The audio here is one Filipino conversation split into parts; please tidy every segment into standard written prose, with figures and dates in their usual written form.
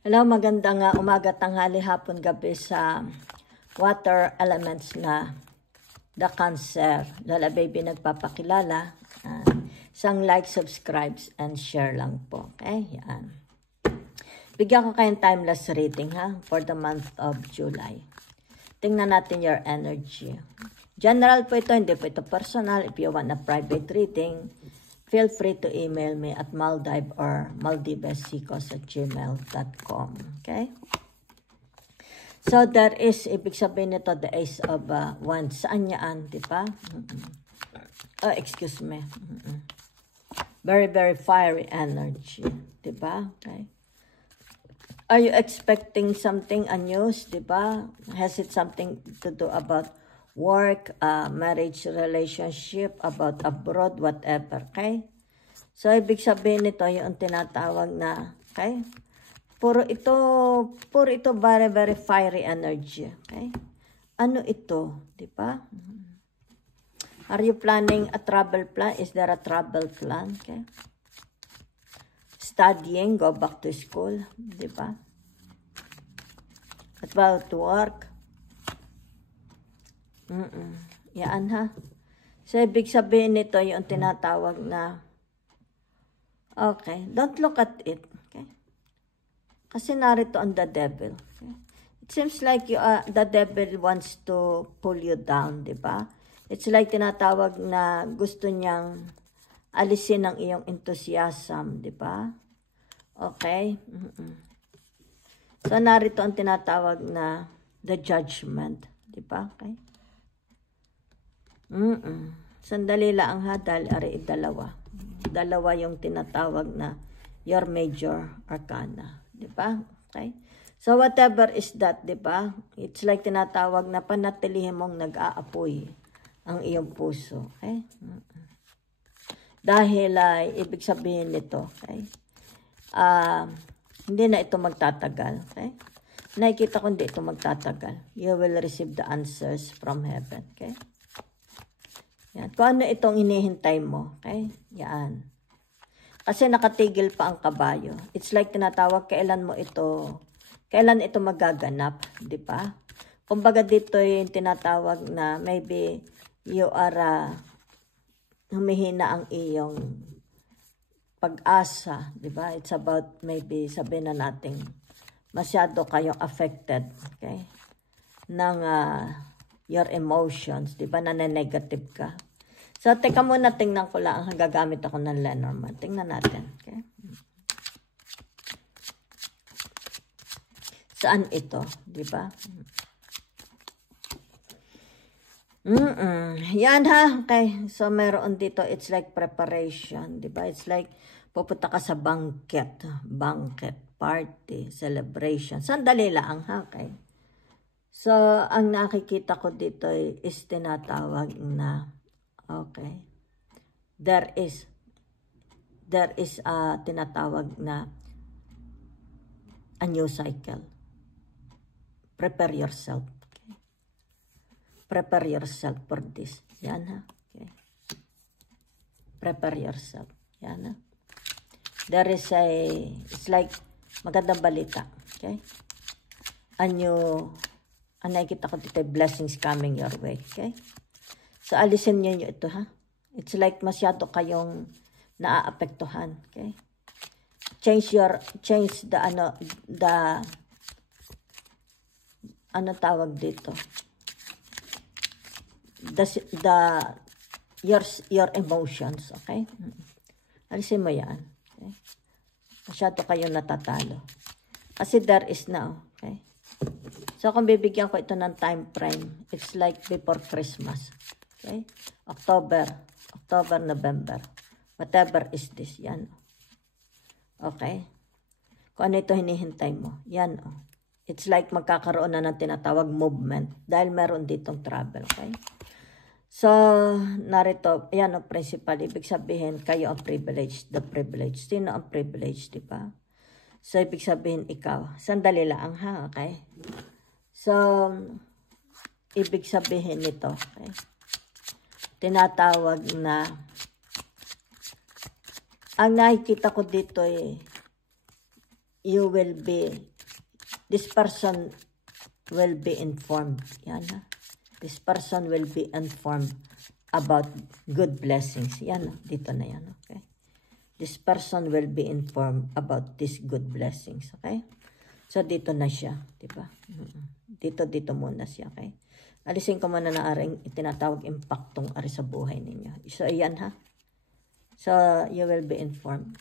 Hello, magandang umaga, tanghali, hapon, gabi sa water elements na the Cancer. Lola Baby nagpapakilala. Isang like, subscribe, and share lang po. Okay, yan. Bigyan ko kayong timeless reading ha, for the month of July. Tingnan natin your energy. General po ito, hindi po ito personal. If you want a private reading, feel free to email me at Maldive or maldivesicos@gmail.com. Okay? So, there is, ibig sabihin nito, the Ace of Wands. Saan yan, di ba? Oh, excuse me. Very, very fiery energy. Di ba? Okay. Are you expecting something, a news, di ba? Has it something to do about work, marriage, relationship, about abroad, whatever, okay? So, ibig sabihin nito, yung tinatawag na, okay? Puro ito very, very fiery energy, okay? Ano ito, di ba? Are you planning a travel plan? Is there a travel plan, okay? Studying, go back to school, di ba? About work. Yan ha. So, ibig sabihin nito yung tinatawag na, okay, don't look at it. Okay? Kasi narito ang the devil. Okay? It seems like the devil wants to pull you down, di ba? It's like tinatawag na gusto niyang alisin ang iyong enthusiasm, di ba? Okay? So, narito ang tinatawag na the judgment, di ba? Okay? Sandali lang ha, dahil ari dalawa. Dalawa yung tinatawag na your major arcana. Di ba? Okay? So, whatever is that, di ba? It's like tinatawag na panatilihin mong nag-aapoy ang iyong puso. Okay? Dahil, ibig sabihin nito, okay? Hindi na ito magtatagal. Okay? Nakikita ko hindi ito magtatagal. You will receive the answers from heaven. Okay? Yan. Kung ano itong inihintay mo. Okay? Yan. Kasi nakatigil pa ang kabayo. It's like tinatawag, kailan ito magaganap. Di ba? Kumbaga dito yung tinatawag na maybe you are humihina ang iyong pag-asa. Di ba? It's about maybe sabihin na natin masyado kayong affected. Okay? Ng your emotions, di ba, na negative ka. So, teka muna, tingnan ko lang, gagamit ako ng Lenormand. Tingnan natin, okay? Saan ito, di ba? Yan ha, okay. So, meron dito, it's like preparation, di ba? It's like, pupunta ka sa banquet, party, celebration. Sandali lang ha, okay? So, ang nakikita ko dito is tinatawag na, okay, there is tinatawag na a new cycle. Prepare yourself. Okay? Prepare yourself for this. Yan ha. Okay. Prepare yourself. Yan ha. There is it's like, magandang balita. Okay? Nakikita ko dito, blessings coming your way, okay? So, alisin nyo ito, ha? It's like masyado kayong naaapektuhan, okay? Change the tawag dito? Your emotions, okay? Alisin mo yan, okay? Masyado kayong natatalo. Kasi there is now, okay? So, kung bibigyan ko ito ng time frame, it's like before Christmas. Okay? October, November. Whatever is this. Yan. Okay? Kung ano ito hinihintay mo. Yan. It's like magkakaroon na ng tinatawag movement. Dahil meron ditong travel. Okay? So, narito, yan ang principal. Ibig sabihin, kayo ang privileged. The privileged. Sino ang privileged, di ba? So, ibig sabihin, ikaw. Sandali lang, ha? Okay? So, ibig sabihin nito, okay? Tinatawag na, ang nakikita ko dito this person will be informed. Yan ha. This person will be informed about good blessings. Yan, dito na yan, okay? This person will be informed about these good blessings, okay? So, dito na siya, di ba? Dito muna siya, okay? Alisin ko muna na aring itinatawag impactong ari sa buhay ninyo. So, ayan ha. So, you will be informed.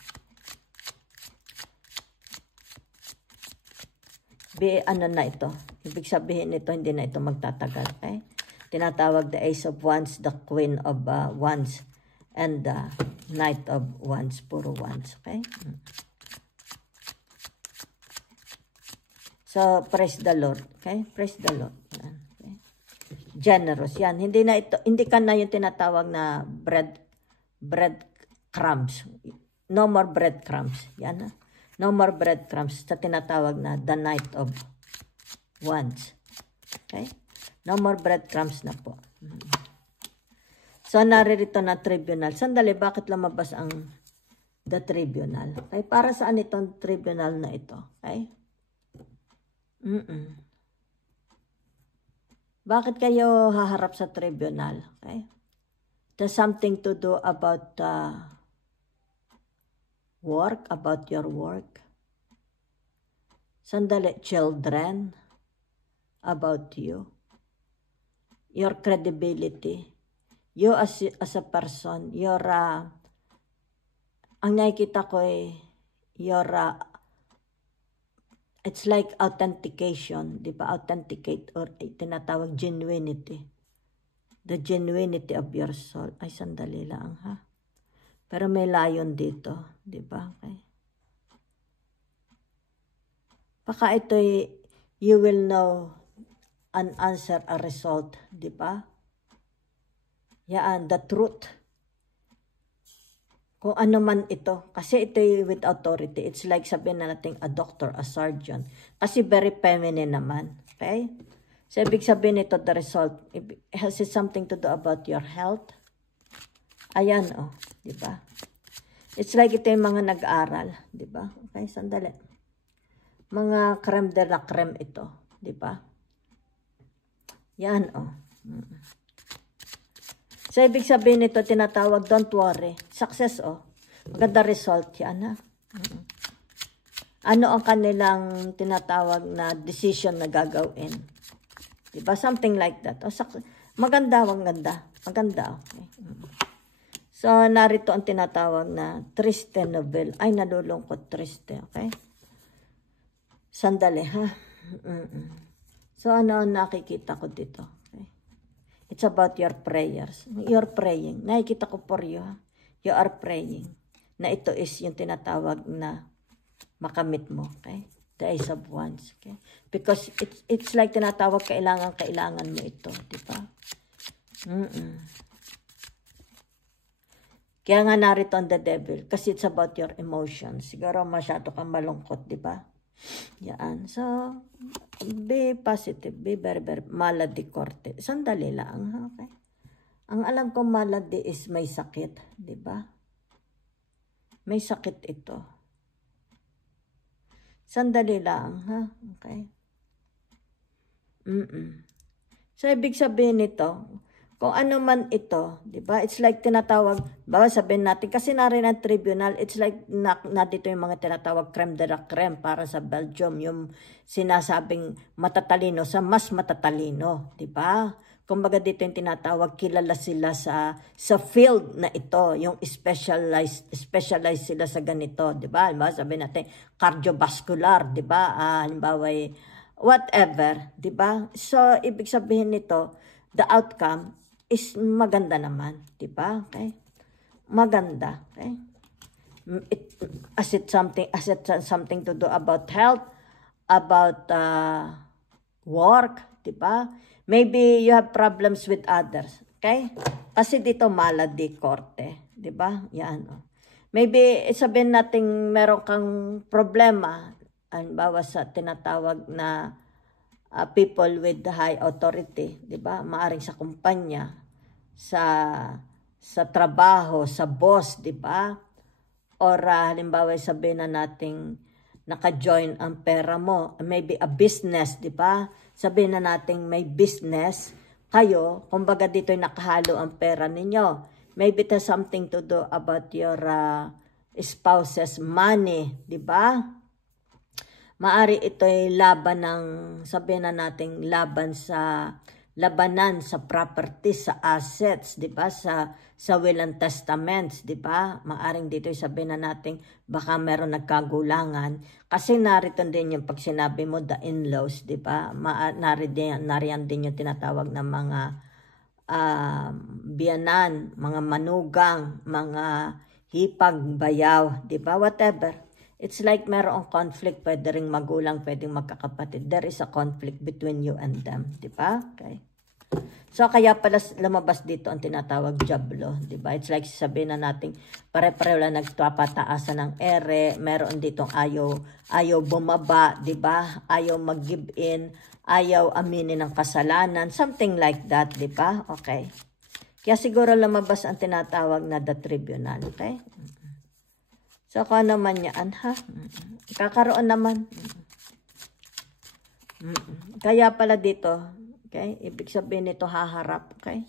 Ano na ito? Ibig sabihin nito, hindi na ito magtatagal, okay? Tinatawag the Ace of Wands, the Queen of Wands, and the Knight of Wands, puro Wands, okay? So, praise the Lord, okay? Praise the Lord. Yan, okay? Generous, yan. Hindi ka na yung tinatawag na bread crumbs. No more bread crumbs. Yan, ha? No more bread crumbs sa tinatawag na the Knight of Wands. Okay? No more bread crumbs na po. So, naririto na tribunal. Sandali, bakit lumabas ang the tribunal? Okay? Para saan itong tribunal na ito? Okay? Bakit kayo haharap sa tribunal? Okay? There's something to do about work, about your work. Sandali, children, about you. Your credibility. You as a person, ang nakikita ko it's like authentication, di ba? Authenticate or tinatawag genuinity. The genuinity of your soul. Ay, sandali lang, ha? Pero may layon dito, di ba? Okay. Baka ito'y you will know an answer, a result, di ba? Yan, the truth. Kung ano man ito. Kasi ito'y with authority. It's like sabihin na natin a doctor, a surgeon. Kasi very feminine naman. Okay? So, ibig sabihin ito, the result. Has it something to do about your health? Ayan, oh. Diba? It's like ito yung mga nag-aral. Diba? Okay, sandali. Mga creme de la creme ito. Diba? Yan, oh. So, ibig sabihin nito, tinatawag, don't worry. Success, oh. Maganda result yan, ha? Ano ang kanilang tinatawag na decision na gagawin? Diba? Something like that. Oh, maganda, maganda. Maganda, okay. So, narito ang tinatawag na triste novel. Ay, nalulungkot, triste, okay? Sandali, ha? So, ano ang nakikita ko dito? Okay? It's about your prayers. You're praying. Nakikita ko for you, ha? You are praying. Na ito is yung tinatawag na makamit mo, okay? The Ace of Wands, okay? Because it's like tinatawag, kailangan mo ito, di ba? Kaya nga narito ang the devil. Kasi it's about your emotions. Siguro masyado kang malungkot, di ba? Yan. So, be positive. Be very, very malady korte. Sandali lang, okay? Ang alam ko malady is may sakit, di ba? May sakit ito. Sandali lang, ha? Okay? So, ibig sabihin nito, kung ano man ito, di ba? It's like tinatawag, bawa sabihin natin, kasi narin ang tribunal, it's like na dito yung mga tinatawag creme de la creme para sa Belgium, yung sinasabing matatalino sa mas matatalino, di ba? Kumbaga dito yung tinatawag, kilala sila sa field na ito, yung specialized sila sa ganito, di ba? Halimbawa sabihin natin, cardiovascular, di ba? Halimbawa, whatever, di ba? So, ibig sabihin nito, the outcome is maganda naman, di ba? Okay? Maganda, okay? As it something to do about health, about work, di ba? Maybe you have problems with others, okay? Kasi dito malady korte, di ba? Yan, oh. Maybe sabihin natin meron kang problema, halimbawa sa tinatawag na people with high authority, di ba? Maaring sa kumpanya, sa trabaho, sa boss, di ba? Or halimbawa sabihin na natin naka-join ang pera mo. Maybe a business, di ba? Sabihin na natin may business kayo, kumbaga dito'y nakahalo ang pera ninyo. Maybe it has something to do about your spouse's money, di ba? Maari ito'y laban ng, sabihin na natin, labanan sa properties, sa assets, di ba? Sa will and testaments, di ba? Maaring dito'y sabihin na natin, baka meron nagkagulangan. Kasi narito din yung pag sinabi mo, the in-laws, di ba? Nariyan din yung tinatawag na mga biyanan, mga manugang, mga hipag, bayaw, di ba? Whatever. It's like merong conflict, pwede ring magulang, pwedeng magkakapatid. There is a conflict between you and them, di ba? Okay. So, kaya pala lumabas dito ang tinatawag jablo, di ba? It's like sabihin na natin, pare-pareho lang nagpapataasan ng ere, meron ditong ayaw bumaba, di ba? Ayaw mag-give in, ayaw aminin ng kasalanan, something like that, di ba? Okay. Kaya siguro lumabas ang tinatawag na the tribunal, okay? So, kung ano man yan, ha? Kakaroon naman. Kaya pala dito, okay? Ibig sabihin nito haharap, okay?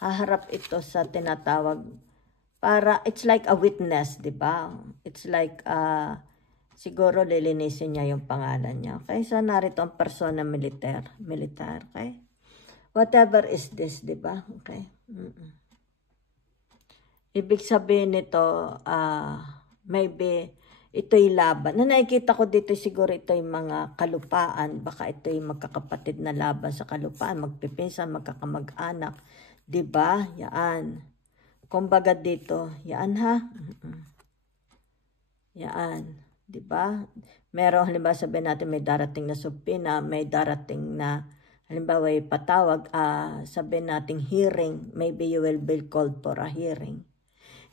Haharap ito sa tinatawag para, it's like a witness, di ba? It's like, siguro lilinisin niya yung pangalan niya, okay? So, narito ang persona militar, okay? Whatever is this, di ba? Okay? Ibig sabihin nito, maybe ito'y laban. Na nakikita ko dito siguro ito'y mga kalupaan. Baka ito'y magkakapatid na laban sa kalupaan. Magpipinsan, magkakamag-anak. Diba? Yaan. Kumbaga dito. Yaan ha? Yaan. Diba? Meron, halimbawa sabihin natin may darating na subpina, may darating na, halimbawa patawag, sabihin natin hearing. Maybe you will be called for a hearing.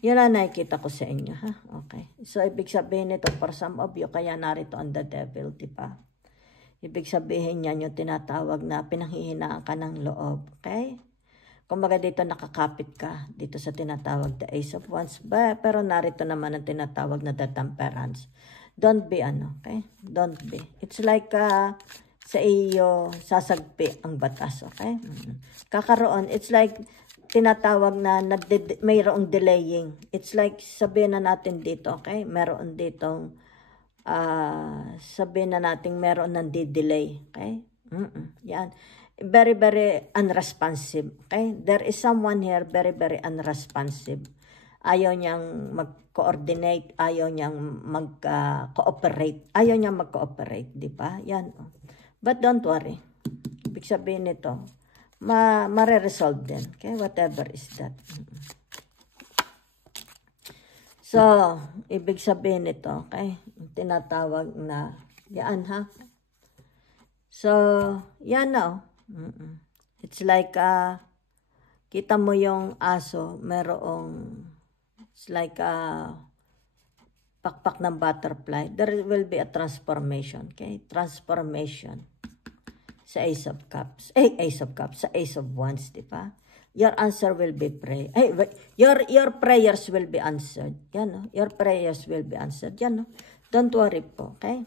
Yun ang nakikita ko sa inyo, ha? Okay. So, ibig sabihin nito, for some of you, kaya narito ang the devil, di ba? Ibig sabihin niyan yung tinatawag na pinanghihinaan ka ng loob, okay? Kumbaga dito nakakapit ka, dito sa tinatawag the Ace of Wands, pero narito naman ang tinatawag na the Temperance. Don't be okay? Don't be. It's like sa iyo sasagpi ang batas, okay? Kakaroon, it's like tinatawag na mayroong delaying. It's like sabihin na natin dito, okay? Meron ditong sabihin na natin meron ng delay, okay? Yan. Very, very unresponsive, okay? There is someone here very, very unresponsive. Ayaw niyang mag-coordinate, ayaw niyang mag-cooperate. Ayaw niyang mag-cooperate, di ba? Yan. But don't worry. Ibig sabihin nito, mare-resolve din. Okay? Whatever is that. So, ibig sabihin nito, okay? Tinatawag na, yan ha? So, yan na. It's like, kita mo yung aso, it's like pakpak ng butterfly. There will be a transformation, okay? Transformation. Sa Ace of Cups, sa Ace of Wands, di ba? Your answer will be your prayers will be answered. Yan, no? Your prayers will be answered. Yan, no? Don't worry po, okay?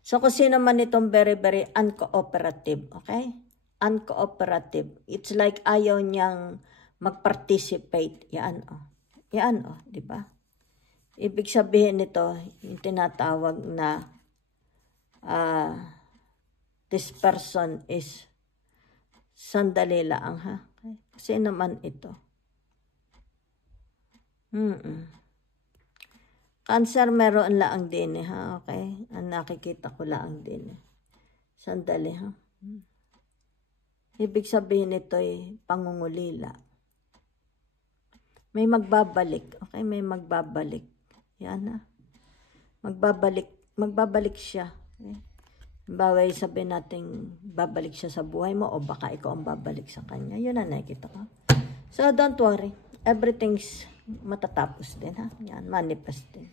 So, kung sino man itong very, very uncooperative, okay? Uncooperative. It's like ayaw niyang mag-participate. Yan, oh. Yan, oh, di ba? Ibig sabihin nito, yung tinatawag na, this person is sandali lang, ha? Okay. Kasi naman ito. Cancer meron lang din, ha? Okay? Ang nakikita ko lang din. Sandali, ha? Ibig sabihin ito ay pangungulila. May magbabalik. Okay? May magbabalik. Yan, ha? Magbabalik siya. Okay? Baway sabihin natin, babalik siya sa buhay mo o baka ikaw ang babalik sa kanya. Yun na nakikita ko. So, don't worry. Everything's matatapos din, ha? Yan, manifest din.